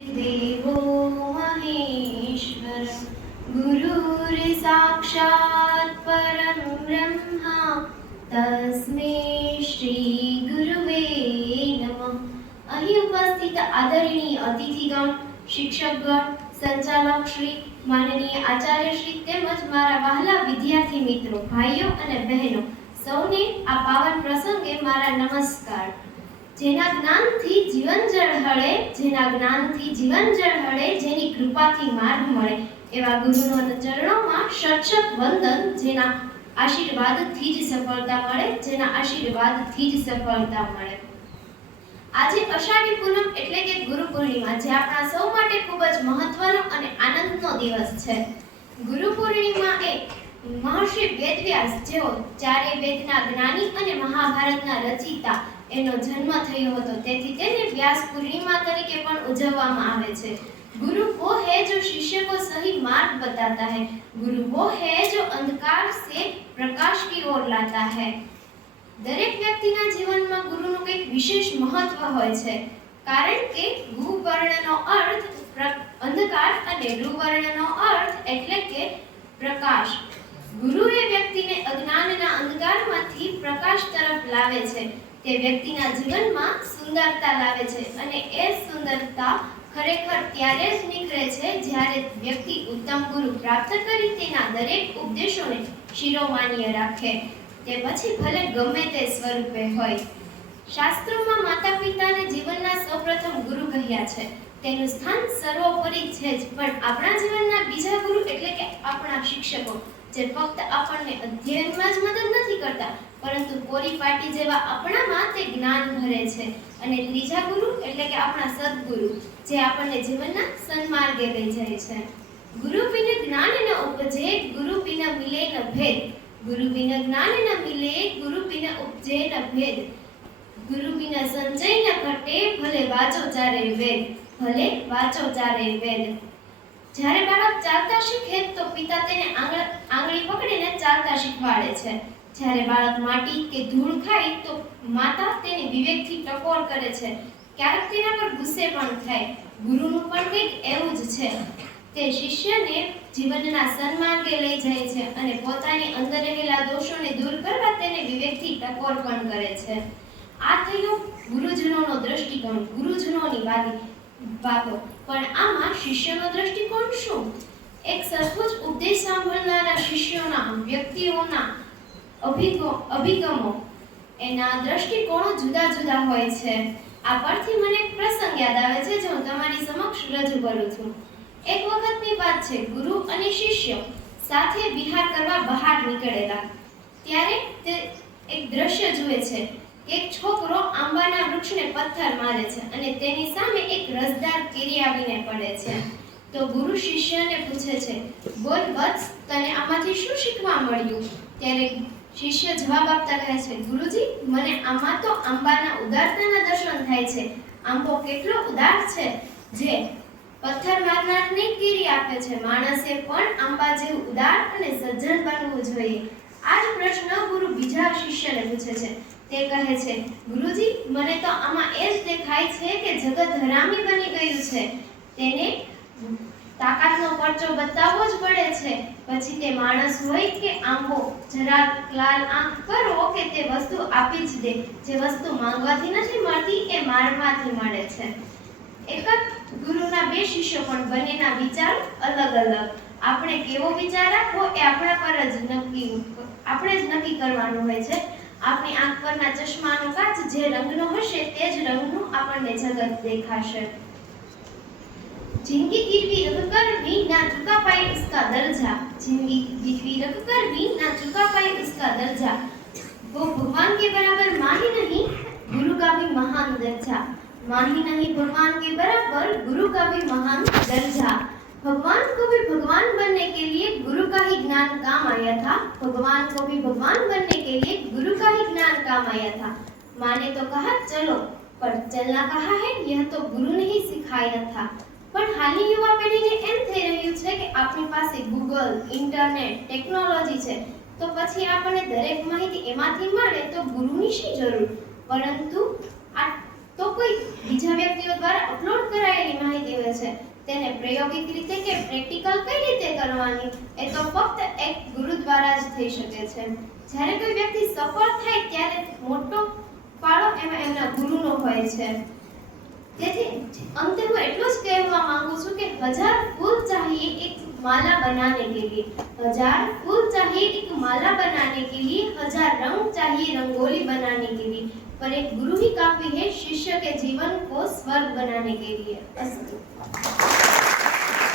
देवो महेश्वर गुरुर्साक्षात् परं ब्रह्मा तस्मै श्री गुरुवे नमः। અહીં ઉપસ્થિત આદરણીય અતિથિગણ, શિક્ષકગણ, સંચાલક શ્રી, માનનીય આચાર્ય શ્રી તેમજ મારા વહાલા વિદ્યાર્થી મિત્રો, ભાઈઓ અને બહેનો, સૌને આ પાવન પ્રસંગે મારા નમસ્કાર। જેના જ્ઞાનથી જીવન ઝળહળે, જેની કૃપાથી માર્ગ મળે એવા ગુરુના ચરણોમાં શત વંદન। જેના આશીર્વાદથી જ સફળતા મળે। આજે અષાઢી પૂનમ એટલે કે ગુરુ પૂર્ણિમા, જે આપણા સૌ માટે ખૂબ જ મહત્વનો અને આનંદનો દિવસ છે। ગુરુ પૂર્ણિમા એ મહર્ષિ વેદવ્યાસ, જેઓ ચારે વેદના જ્ઞાની અને મહાભારતના રચયિતા, એનો જન્મ થયો હતો, તેથી તેને વ્યાસ પૂર્ણિમા તરીકે પણ ઉજવવામાં આવે છે। गुरु वो है जो शिष्य को सही मार्ग बताता है, गुरु वो है जो अंधकार से प्रकाश की ओर लाता है। દરેક વ્યક્તિના જીવનમાં ગુરુનું કંઈક વિશેષ મહત્વ હોય છે, કારણ કે ગુ વર્ણનો અર્થ અંધકાર અને ઋ વર્ણનો અર્થ એટલે કે પ્રકાશ। ગુરુ એ વ્યક્તિને અજ્ઞાનના અંધકારમાંથી પ્રકાશ તરફ લાવે છે, તે વ્યક્તિના જીવનમાં સુંદરતા લાવે છે, અને એ સુંદરતા ખરેખર ત્યારે જ નીકળે છે જ્યારે વ્યક્તિ ઉત્તમ ગુરુ પ્રાપ્ત કરી તેના દરેક ઉપદેશોને શિરોમાન્ય રાખે, તે પછી ભલે ગમે તે સ્વરૂપે હોય। શાસ્ત્રોમાં માતા પિતાને જીવનના સૌપ્રથમ ગુરુ કહ્યા છે, તેનું સ્થાન સર્વોપરી છે જ, પણ આપણા જીવનના બીજા ગુરુ એટલે કે આપણા શિક્ષકો, જે ફક્ત આપણને અધ્યયનમાં જ મદદ નથી કરતા, પરંતુ કોરી પાટી જેવા આપણામાં તે જ્ઞાન ભરે છે। અને ત્રીજા ગુરુ એટલે કે આપણા સદગુરુ, જે આપણને જીવનના સન્માર્ગે લઈ જાય છે। ગુરુ બિન જ્ઞાન ન ઉપજે, ગુરુ બિન મિલે ન ભેદ, गुरु बिन ज्ञान न मिले, गुरु बिन उपजे न भेद, गुरु बिन संचय न घटे, भले वाचो चारे वेद, જ્યારે બાળક ચાલતા શીખે તો પિતા તેને આંગળી પકડીને ચાલતા શીખવાડે છે। જ્યારે બાળક માટી કે ધૂળ ખાય તો માતા તેને વિવેકથી ટકોર કરે છે, ક્યારેક તેના પર ગુસ્સે પણ થાય। ગુરુનું પણ કંઈક એવું જ છે, તે શિષ્યને જીવનના સન્માર્ગે લઈ જાય છે અને પોતાની અંદર રહેલા દોષોને દૂર કરવા તેને વિવેકથી ટકોર પણ કરે છે। આ થયો ગુરુજનોનો દ્રષ્ટિકોણ, ગુરુજનોની વાતો, પણ આમાં શિષ્યનો દ્રષ્ટિકોણ શું? એક સરખો જ ઉપદેશ સાંભળનારા શિષ્યોના, વ્યક્તિઓના અભિગમો, એના દ્રષ્ટિકોણો જુદા જુદા હોય છે। આ પરથી મને એક પ્રસંગ યાદ આવે છે, જે હું તમારી સમક્ષ રજૂ કરું છું। એક વખતની વાત છે, ગુરુ અને શિષ્યો સાથે વિહાર કરવા બહાર નીકળેલા, ત્યારે તે એક દ્રશ્ય જુએ છે કે એક છોકરો આંબાના વૃક્ષને પથ્થર મારે છે અને તેની સામે એક રસદાર કેરી આવીને પડે છે। તો ગુરુ શિષ્યને પૂછે છે, બોલ વત્સ, તને આમાંથી શું શીખવા મળ્યું? ત્યારે શિષ્ય જવાબ આપતા કહે છે, ગુરુજી, મને આમાં તો આંબાના ઉદારતાના દર્શન થાય છે। આંબો કેટલો ઉદાર છે, જે પથ્થર મારનારને કેરી આપે છે। માણસે પણ આંબા જેવું ઉદાર અને સજ્જન બનવું જોઈએ। આ જ પ્રશ્ન ગુરુ બીજા શિષ્યને પૂછે છે। તે કહે છે, ગુરુજી, મને તો આમાં એ જ દેખાય છે કે જગત હરામી બની ગયું છે, તેને તાકાતનો પરચો બતાવવો જ પડે છે, પછી તે માણસ હોય કે આંબો, જરા લાલ આંખ કરો કે તે વસ્તુ આપી જ દે। જે વસ્તુ માંગવાથી નથી મળતી એ મારવાથી મળે છે। એક જ ગુરુના બે શિષ્યો, પણ બંનેના વિચાર અલગ અલગ। આપણે કેવો વિચાર રાખવો એ આપણે જ નક્કી કરવાનું હોય છે। આપણી આંખ પરના ચશ્માનો કાચ જે રંગનો હશે તે જ રંગનું આપણને જગત દેખાશે। जिंदगी गिरवी रखकर भी ना चुका पाए उसका दर्जा, जिंदगी गिरवी रखकर भी ना चुका पाए उसका दर्जा, वो भगवान के बराबर माही नहीं, गुरु का भी महान दर्जा, माही नहीं भगवान के बराबर, गुरु का भी महान दर्जा। भगवान को भी भगवान बनने के लिए गुरु का ही ज्ञान काम आया था, भगवान को भी भगवान बनने के लिए गुरु का ही ज्ञान काम आया था। माँ ने तो कहा चलो, पर चलना कहा है यह तो गुरु ने ही सिखाया था। પણ હાલની યુવા પેઢીને એમ થઈ રહ્યું છે કે આપણી પાસે ગૂગલ, ઇન્ટરનેટ, ટેકનોલોજી છે, તો પછી આપણને દરેક માહિતી એમાંથી મળે તો ગુરુની શી જરૂર? પરંતુ આ તો કોઈ બીજા વ્યક્તિઓ દ્વારા અપલોડ કરાયેલી માહિતી હોય છે। પ્રાયોગિક રીતે કે પ્રેક્ટિકલ કઈ રીતે કરવાની એ તો ફક્ત એક ગુરુ દ્વારા જ થઈ શકે છે. જ્યારે કોઈ વ્યક્તિ સફળ થાય ત્યારે મોટો ફાળો એમના ગુરુનો હોય છે. તેથી અંતે હું એટલું જ કહેવા માંગુ છું કે 1000 ફૂલ चाहिए एक माला बनाने के लिए, 1000 फूल चाहिए एक माला बनाने के लिए, 1000 रंग चाहिए रंगोली बनाने के लिए, पर एक गुरु ही काफी है शिष्य के जीवन को स्वर्ग बनाने के लिए. अस्तु.